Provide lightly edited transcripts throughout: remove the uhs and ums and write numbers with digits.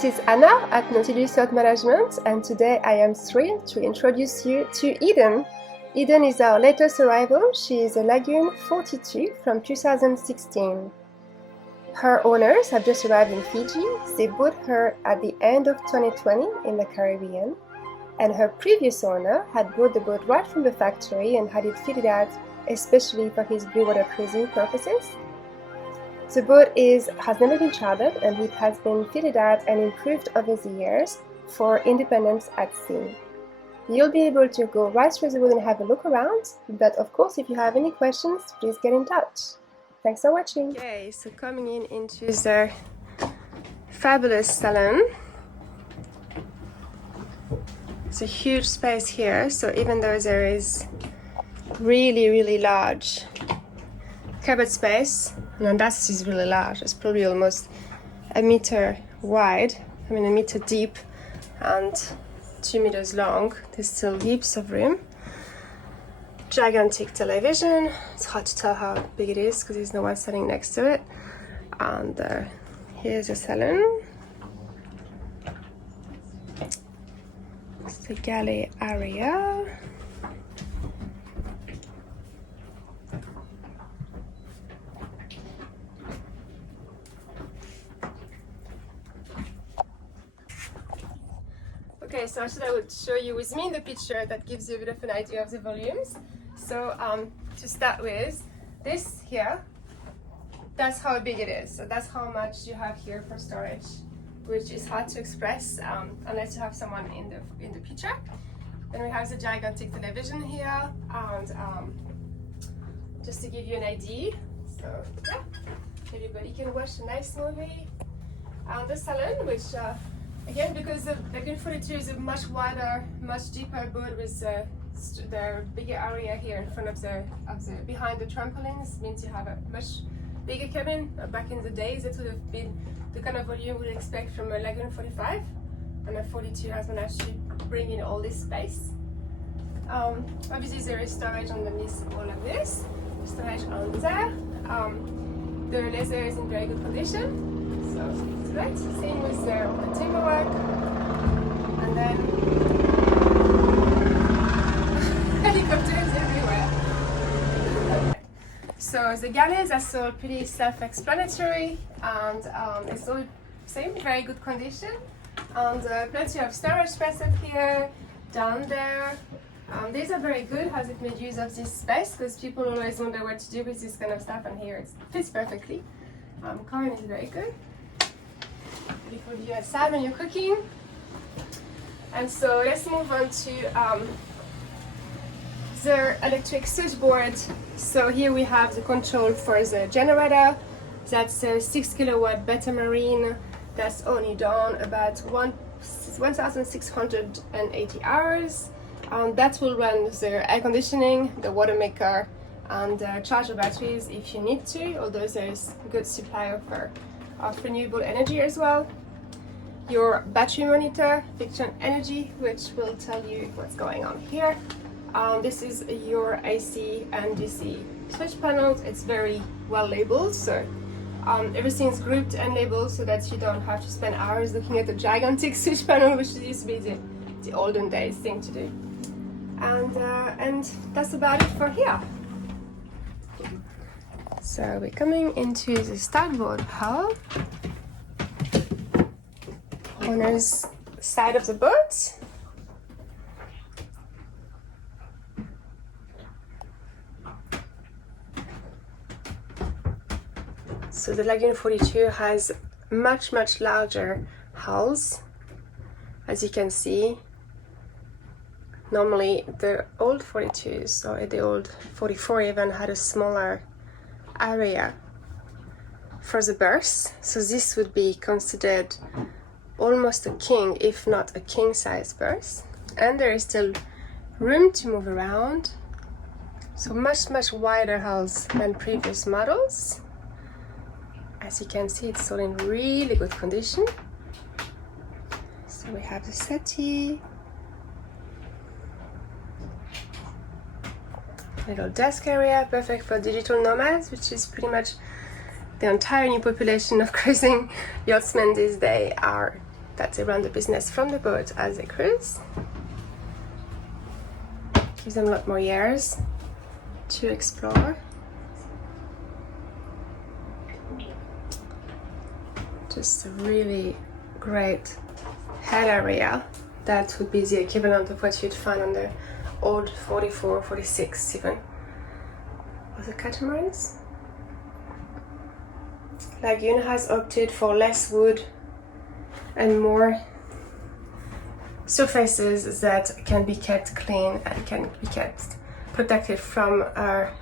This is Anna at Nautilus Yacht Management, and today I am thrilled to introduce you to Eden. Eden is our latest arrival. She is a Lagoon 42 from 2016. Her owners have just arrived in Fiji. They bought her at the end of 2020 in the Caribbean, and her previous owner had bought the boat right from the factory and had it fitted out especially for his blue water cruising purposes. The boat has never been chartered, and it has been fitted out and improved over the years for independence at sea. You'll be able to go right through the boat and have a look around, but of course if you have any questions, please get in touch. Thanks for watching. Okay, so coming into the fabulous salon. It's a huge space here, so even though there is really large cupboard space, and that is really large. It's probably almost a meter wide, a meter deep and 2 meters long. There's still heaps of room. Gigantic television. It's hard to tell how big it is because there's no one standing next to it. And here's the salon. It's the galley area. Okay, so I thought I would show you with me in the picture that gives you a bit of an idea of the volumes. So to start with, this here, that's how big it is. So that's how much you have here for storage, which is hard to express unless you have someone in the picture. Then we have the gigantic television here, and just to give you an idea, so yeah, everybody can watch a nice movie. The salon, which again, because the Lagoon 42 is a much wider, much deeper boat with the bigger area here in front of the behind the trampolines, means you have a much bigger cabin. Back in the days, it would have been the kind of volume we would expect from a Lagoon 45, and a 42 has managed to bring in all this space. Obviously, there is storage underneath all of this, storage on there. The leather is in very good condition. So it's great. Same with the timber work, and then helicopters everywhere. Okay. So the galleys are still pretty self-explanatory, and it's all same, very good condition, and plenty of storage space up here, down there. These are very good as it made use of this space, because people always wonder what to do with this kind of stuff, and here it fits perfectly. Current is very good. Before you outside when you're cooking. And so let's move on to the electric switchboard. So here we have the control for the generator. That's a 6 kilowatt Catamaran that's only done about 1,680 hours. That will run the air conditioning, the water maker, and charge the batteries if you need to, although there's a good supply of renewable energy as well. Your battery monitor, Fiction Energy, which will tell you what's going on here. This is your AC and DC switch panels. It's very well labeled, so everything's grouped and labeled so that you don't have to spend hours looking at the gigantic switch panel, which used to be the olden days thing to do. And that's about it for here. So we're coming into the starboard hull, owner's side of the boat. So the Lagoon 42 has much larger hulls, as you can see. Normally the old 42s, or the old 44 even, had a smaller area for the berths, so this would be considered almost a king, if not a king size berth, and there is still room to move around, so much wider hulls than previous models. As you can see, it's all in really good condition. So we have the settee, little desk area, perfect for digital nomads, which is pretty much the entire new population of cruising yachtsmen these days are that they run the business from the boat as they cruise. Gives them a lot more years to explore. Just a really great head area. That would be the equivalent of what you'd find on the old 44, 46 even. Or the Catamarans. Lagoon has opted for less wood and more surfaces that can be kept clean and can be kept protected from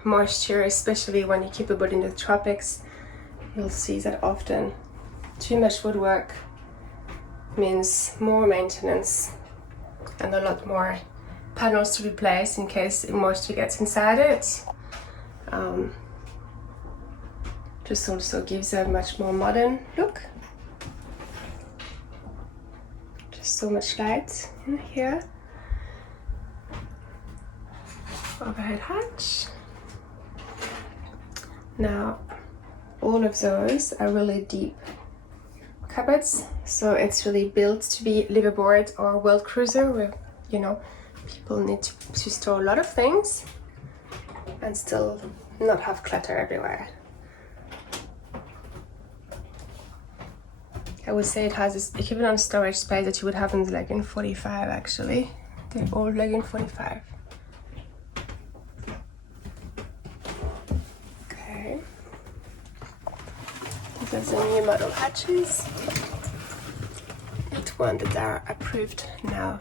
moisture, especially when you keep a boat in the tropics. You'll see that often too much woodwork means more maintenance and a lot more panels to replace in case moisture gets inside it. Just also gives a much more modern look. So much light in here. Overhead hatch. Now, all of those are really deep cupboards, so it's really built to be liveaboard or world cruiser, where people need to store a lot of things and still not have clutter everywhere. I would say it has this equivalent storage space that you would have in the Lagoon 45 actually, the old Lagoon 45. Okay. These are the new model hatches. Not one that are approved now.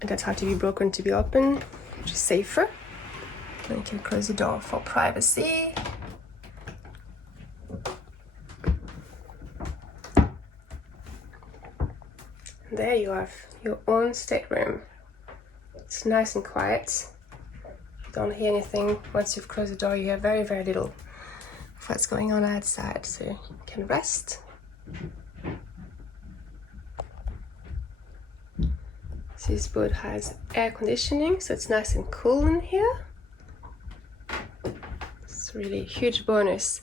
And that have to be broken to be open, which is safer. And you can close the door for privacy. There you have your own stateroom. It's nice and quiet. You don't hear anything. Once you've closed the door, you hear very, very little of what's going on outside, so you can rest. This boat has air conditioning, so it's nice and cool in here. It's really a huge bonus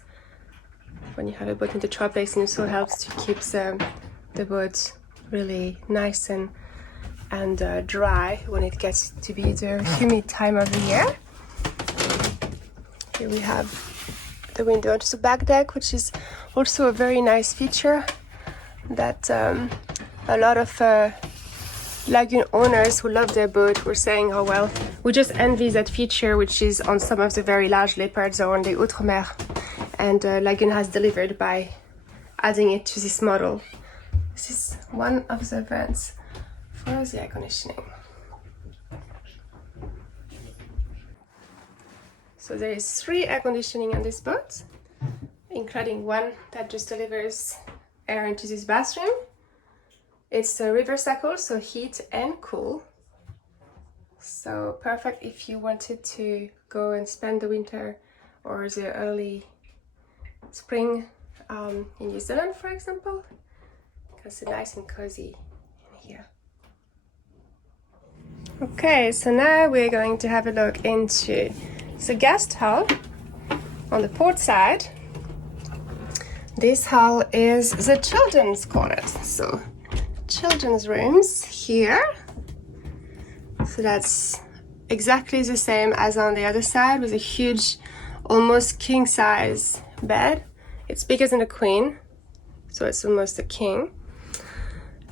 when you have a boat in the tropics, and it also helps to keep the boat really nice and dry when it gets to be the humid time of the year. Here we have the window to the back deck, which is also a very nice feature that a lot of Lagoon owners who love their boat were saying, oh well, we just envy that feature which is on some of the very large leopards or on the Outremer, and Lagoon has delivered by adding it to this model. This is one of the vents for the air conditioning. So there is 3 air conditioning on this boat, including one that just delivers air into this bathroom. It's a reverse cycle, so heat and cool. So perfect if you wanted to go and spend the winter or the early spring in New Zealand, for example. It's nice and cozy in here. Okay, so now we're going to have a look into the guest hall on the port side. This hall is the children's quarters, so children's rooms here. So that's exactly the same as on the other side, with a huge, almost king-size bed. It's bigger than a queen, so it's almost a king.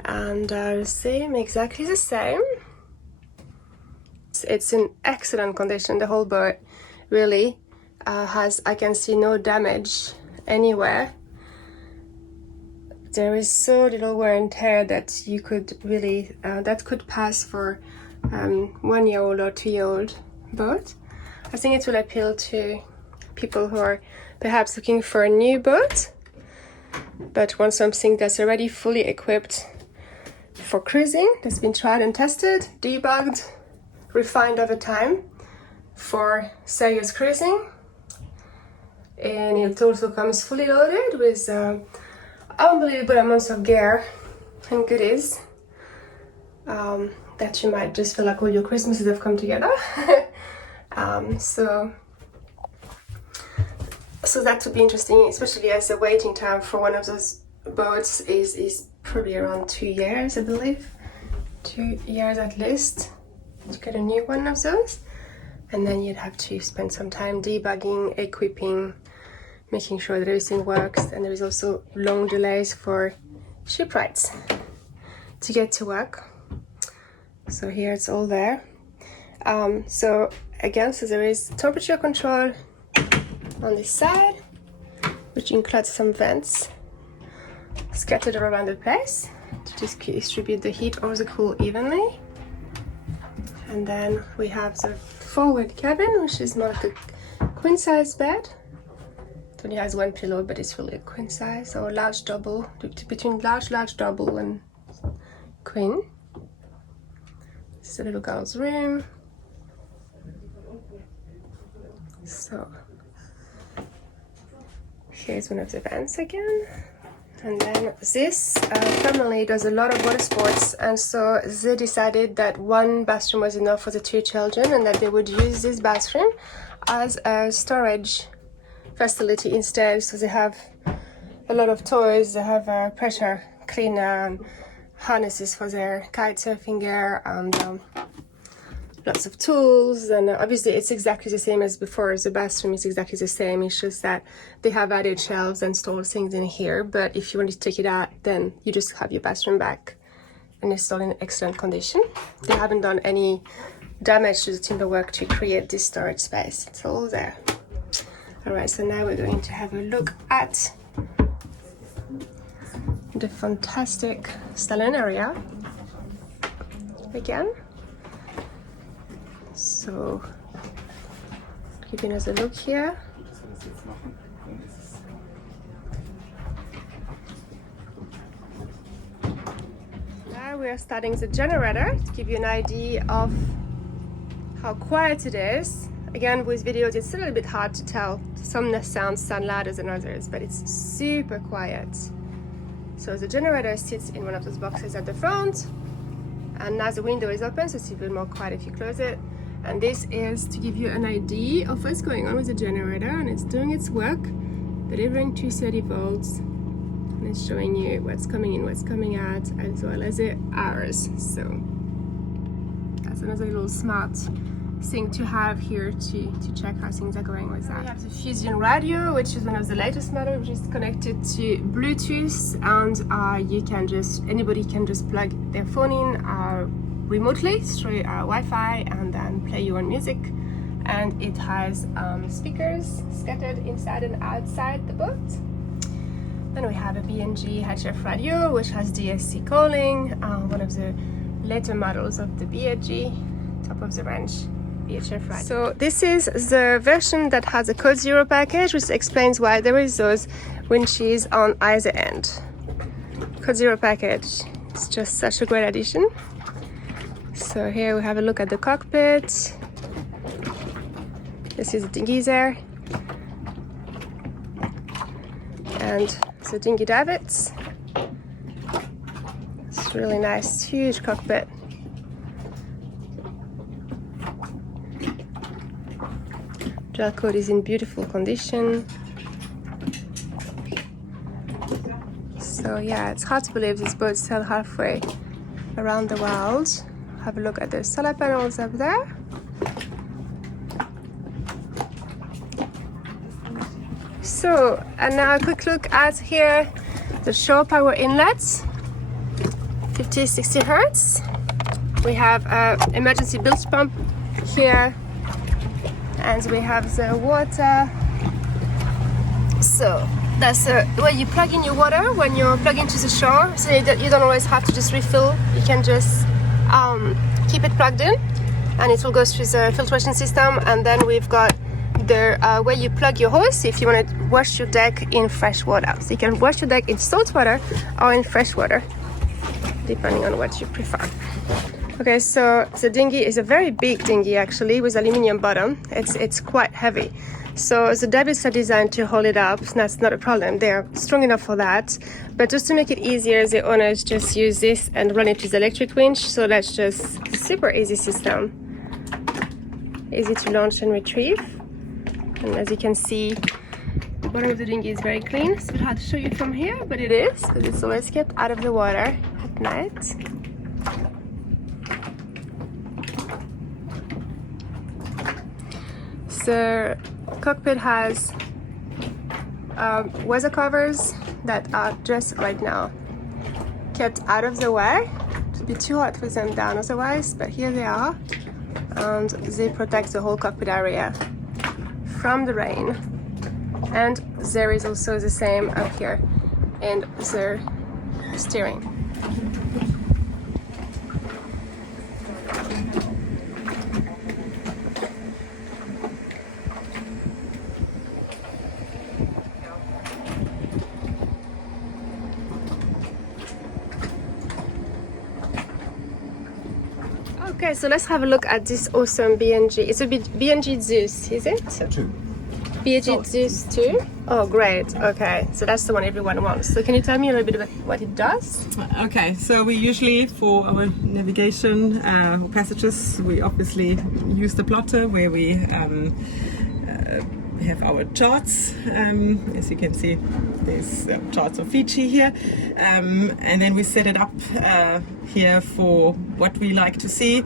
And exactly the same. It's in excellent condition. The whole boat really has, I can see no damage anywhere. There is so little wear and tear that you could really, that could pass for 1-year-old or 2-year-old boat. I think it will appeal to people who are perhaps looking for a new boat, but want something that's already fully equipped for cruising, that's been tried and tested, debugged, refined over time for serious cruising. And it also comes fully loaded with unbelievable amounts of gear and goodies that you might just feel like all your Christmases have come together. So that would be interesting, especially as the waiting time for one of those boats is probably around 2 years, I believe. 2 years at least to get a new one of those. And then you'd have to spend some time debugging, equipping, making sure that everything works. And there is also long delays for shipwrights to get to work. So here it's all there. So again, so there is temperature control on this side, which includes some vents scattered all around the place to just distribute the heat or the cool evenly. And then we have the forward cabin, which is more like a queen size bed. It only has one pillow, but it's really a queen size or large double, between large double and queen. This is a little girl's room. So here's one of the vents again. And then this family does a lot of water sports, and so they decided that one bathroom was enough for the 2 children and that they would use this bathroom as a storage facility instead. So they have a lot of toys, they have a pressure cleaner and harnesses for their kite surfing gear, and lots of tools. And obviously it's exactly the same as before. The bathroom is exactly the same. It's just that they have added shelves and stored things in here. But if you want to take it out, then you just have your bathroom back, and it's still in excellent condition. They haven't done any damage to the timberwork to create this storage space. It's all there. All right, so now we're going to have a look at the fantastic Salon area again. So, giving us a look here. Now we are starting the generator to give you an idea of how quiet it is. Again, with videos it's a little bit hard to tell. Some sounds sound louder than others, but it's super quiet. So the generator sits in one of those boxes at the front, and now the window is open, so it's even more quiet if you close it. And this is to give you an idea of what's going on with the generator, and it's doing its work, delivering 230 volts, and it's showing you what's coming in, what's coming out, as well as the hours. So that's another little smart thing to have here to check how things are going with that. We have the Fusion radio, which is one of the latest models, which is connected to Bluetooth, and you can anybody can just plug their phone in remotely through Wi-Fi and then play your own music. And it has speakers scattered inside and outside the boat. Then we have a B&G HF radio, which has DSC calling, one of the later models of the B&G, top of the range VHF radio. So this is the version that has a Code Zero package, which explains why there is those winches on either end. Code Zero package, it's just such a great addition. So here we have a look at the cockpit. This is the dinghy there. And the dinghy davits. It's really nice, huge cockpit. Gel coat is in beautiful condition. So yeah, it's hard to believe this boat sailed halfway around the world. Have a look at the solar panels up there. So, and now a quick look at here, the shore power inlets, 50-60 Hertz. We have an emergency bilge pump here, and we have the water. So that's the way you plug in your water when you're plugging to the shore, so you don't always have to just refill. You can just keep it plugged in, and it will go through the filtration system. And then we've got the where you plug your hose if you want to wash your deck in fresh water. So you can wash your deck in salt water or in fresh water, depending on what you prefer. Okay, so the dinghy is a very big dinghy actually, with aluminium bottom. It's quite heavy. So the davits are designed to hold it up. That's not a problem. They are strong enough for that. But just to make it easier, the owners just use this and run it with the electric winch. So that's just a super easy system. Easy to launch and retrieve. And as you can see, The bottom of the dinghy is very clean. So I'll have to show you from here, but it is, because it's always kept out of the water at night. So Cockpit has weather covers that are just right now kept out of the way. It would be too hot with them down otherwise, but here they are, and they protect the whole cockpit area from the rain. And there is also the same up here in the steering. Okay, so let's have a look at this awesome B&G. It's a B&G Zeus, is it? Two. B&G Zeus 2? Oh, great. Okay, so that's the one everyone wants. So can you tell me a little bit about what it does? Okay, so we usually, for our navigation or passages, we obviously use the plotter where we have our charts. As you can see, there's charts of Fiji here, and then we set it up here for what we like to see.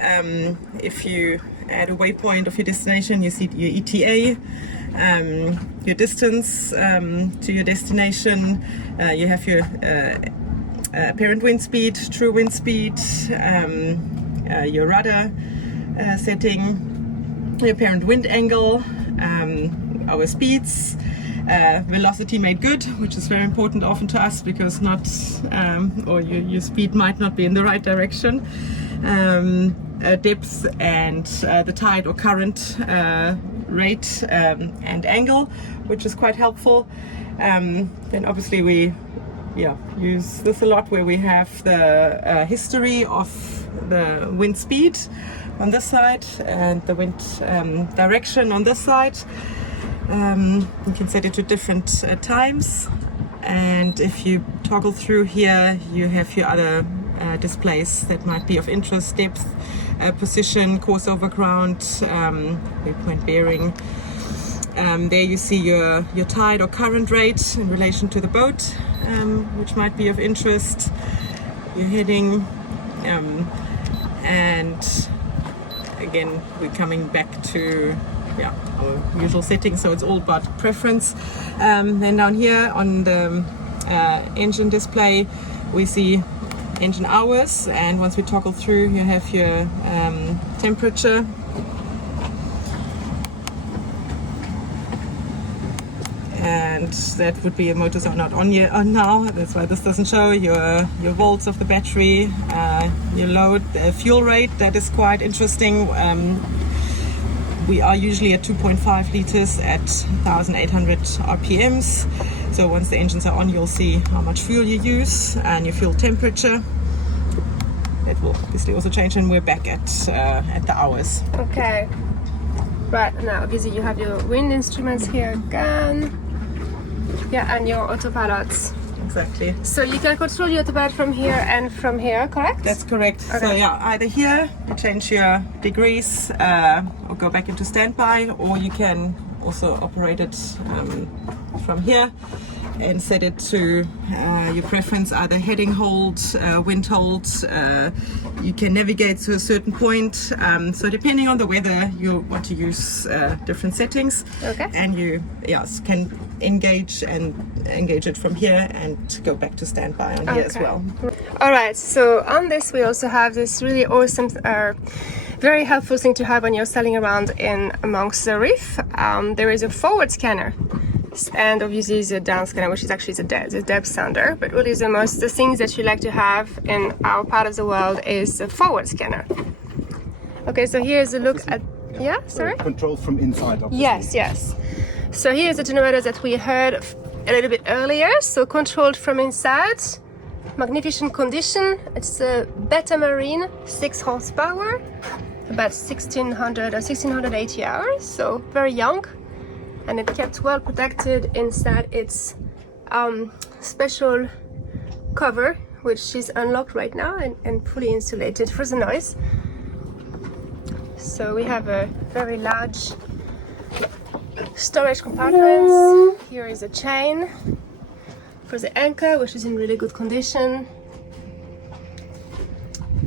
If you add a waypoint of your destination, you see your ETA, your distance to your destination, you have your apparent wind speed, true wind speed, your rudder setting, your apparent wind angle, our speeds, velocity made good, which is very important often to us because your speed might not be in the right direction, depth and the tide or current rate and angle, which is quite helpful. Then obviously we use this a lot where we have the history of the wind speed on this side and the wind direction on this side. You can set it to different times, and if you toggle through here you have your other displays that might be of interest: depth, position, course over ground, waypoint bearing. There you see your tide or current rate in relation to the boat, which might be of interest, your heading, and again we're coming back to our usual settings, so it's all about preference. Then down here on the engine display we see engine hours, and once we toggle through you have your temperature, and that would be, motors are not on now, that's why this doesn't show your volts of the battery, your load, fuel rate. That is quite interesting. We are usually at 2.5 liters at 1800 RPMs. So once the engines are on, you'll see how much fuel you use and your fuel temperature. That will obviously also change, and we're back at the hours. Okay. Right, now obviously you have your wind instruments here again. Yeah, and your autopilots. Exactly. So you can control your autopilot from here and from here, correct? That's correct. Okay. So yeah, either here you change your degrees or go back into standby, or you can also operate it from here and set it to your preference, either heading hold, wind hold. You can navigate to a certain point. So depending on the weather, you want to use different settings. Okay. And you can engage it from here and go back to standby on here as well. All right. So on this, we also have this really awesome, very helpful thing to have when you're sailing around in amongst the reef. There is a forward scanner. And obviously the down scanner, which is actually the depth sounder, but really the things that you like to have in our part of the world is the forward scanner. Okay, so here's a look at, sorry? Control from inside, obviously. Yes. So here's the generator that we heard a little bit earlier, so controlled from inside. Magnificent condition. It's a Catamaran, 6 horsepower, about 1600 or 1680 hours, so very young. And it kept well protected inside its special cover, which is unlocked right now and fully insulated for the noise. So we have a very large storage compartments. Here is a chain for the anchor, which is in really good condition,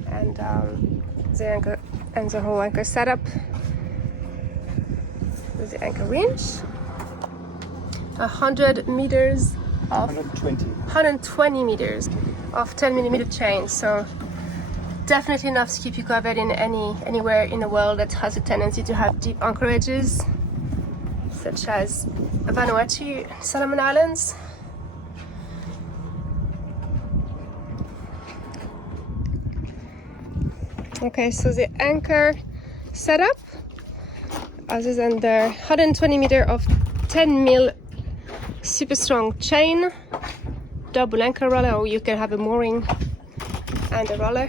and the anchor and the whole anchor setup with the anchor winch. 100 meters of 120 meters of 10mm chain, so definitely enough to keep you covered in anywhere in the world that has a tendency to have deep anchorages, such as Vanuatu, Solomon Islands. Okay, so the anchor setup, other than the 120 meter of 10mm super strong chain, double anchor roller, or you can have a mooring and a roller,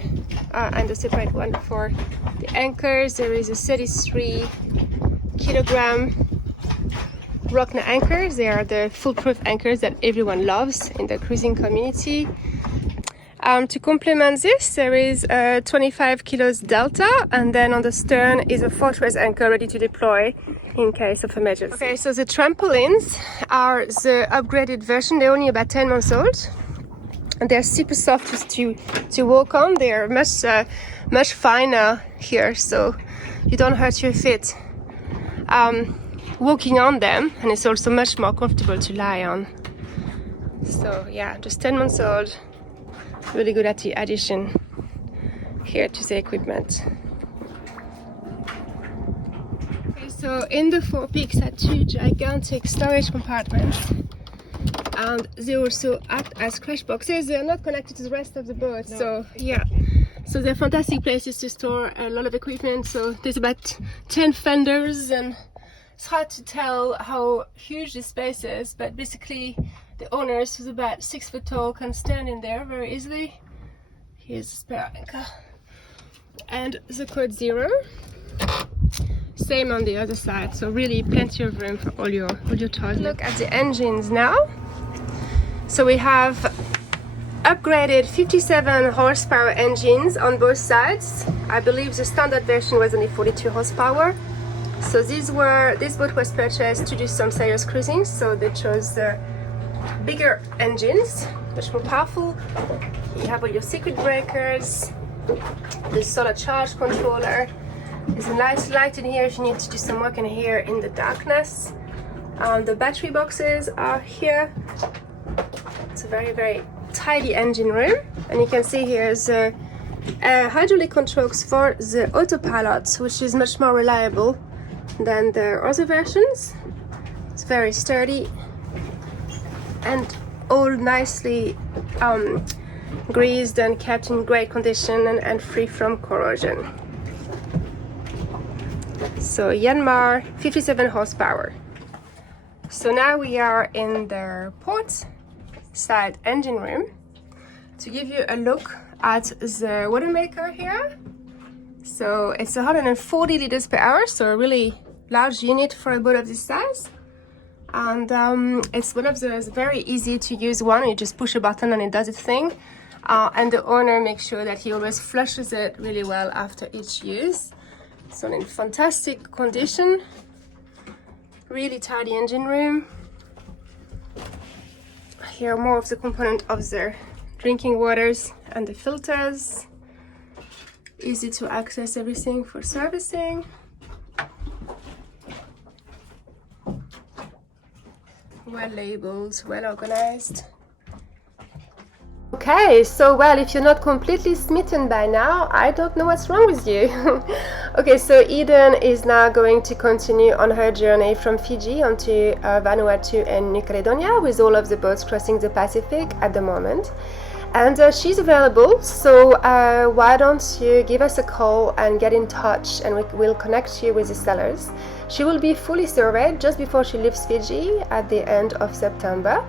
and a separate one for the anchors. There is a 33 kilogram Rockna anchors. They are the foolproof anchors that everyone loves in the cruising community. To complement this, there is a 25 kilos Delta, and then on the stern is a fortress anchor ready to deploy in case of emergency. Okay, so the trampolines are the upgraded version. They're only about 10 months old, and they're super soft to walk on. They're much finer here, so you don't hurt your feet walking on them, and it's also much more comfortable to lie on. So yeah, just 10 months old. Really good addition here to the equipment. Okay, so in the forepeaks are two gigantic storage compartments, and they also act as crash boxes. They are not connected to the rest of the boat, no. So yeah, so they're fantastic places to store a lot of equipment. So there's about 10 fenders, and it's hard to tell how huge this space is, but basically the owners, who's about 6 foot tall, can stand in there very easily. Here's the spare anchor and the code 0. Same on the other side, so really plenty of room for all your toys. Look at the engines now. So we have upgraded 57 horsepower engines on both sides. I believe the standard version was only 42 horsepower. So this boat was purchased to do some serious cruising, so they chose the bigger engines, much more powerful. You have all your circuit breakers, the solar charge controller. There's a nice light in here if you need to do some work in here in the darkness. The battery boxes are here. It's a very, very tidy engine room, and you can see here the hydraulic controls for the autopilot, which is much more reliable than the other versions. It's very sturdy and all nicely greased and kept in great condition and free from corrosion. So Yanmar, 57 horsepower. So now we are in the port side engine room to give you a look at the water maker here. So it's 140 liters per hour, so a really large unit for a boat of this size. And it's one of those very easy to use one. You just push a button and it does its thing. And the owner makes sure that he always flushes it really well after each use. So in fantastic condition, really tidy engine room. Here are more of the component of the drinking waters and the filters. Easy to access everything for servicing. Well labeled, well organized. Okay, so well, if you're not completely smitten by now, I don't know what's wrong with you. Okay, so Eden is now going to continue on her journey from Fiji onto Vanuatu and New Caledonia, with all of the boats crossing the Pacific at the moment. And she's available, so why don't you give us a call and get in touch, and we'll connect you with the sellers. She will be fully surveyed just before she leaves Fiji at the end of September,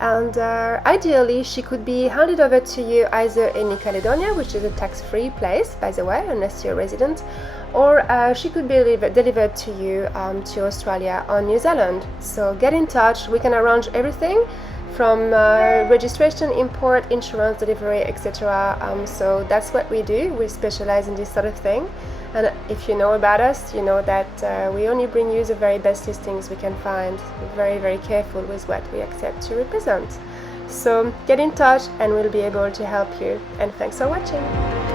and ideally she could be handed over to you either in New Caledonia, which is a tax-free place, by the way, unless you're a resident, or she could be delivered to you to Australia or New Zealand. So get in touch, we can arrange everything from registration, import, insurance, delivery, etc. So that's what we do. We specialize in this sort of thing, And if you know about us, you know that we only bring you the very best listings we can find. We're very, very careful with what we accept to represent. So get in touch and we'll be able to help you. And thanks for watching.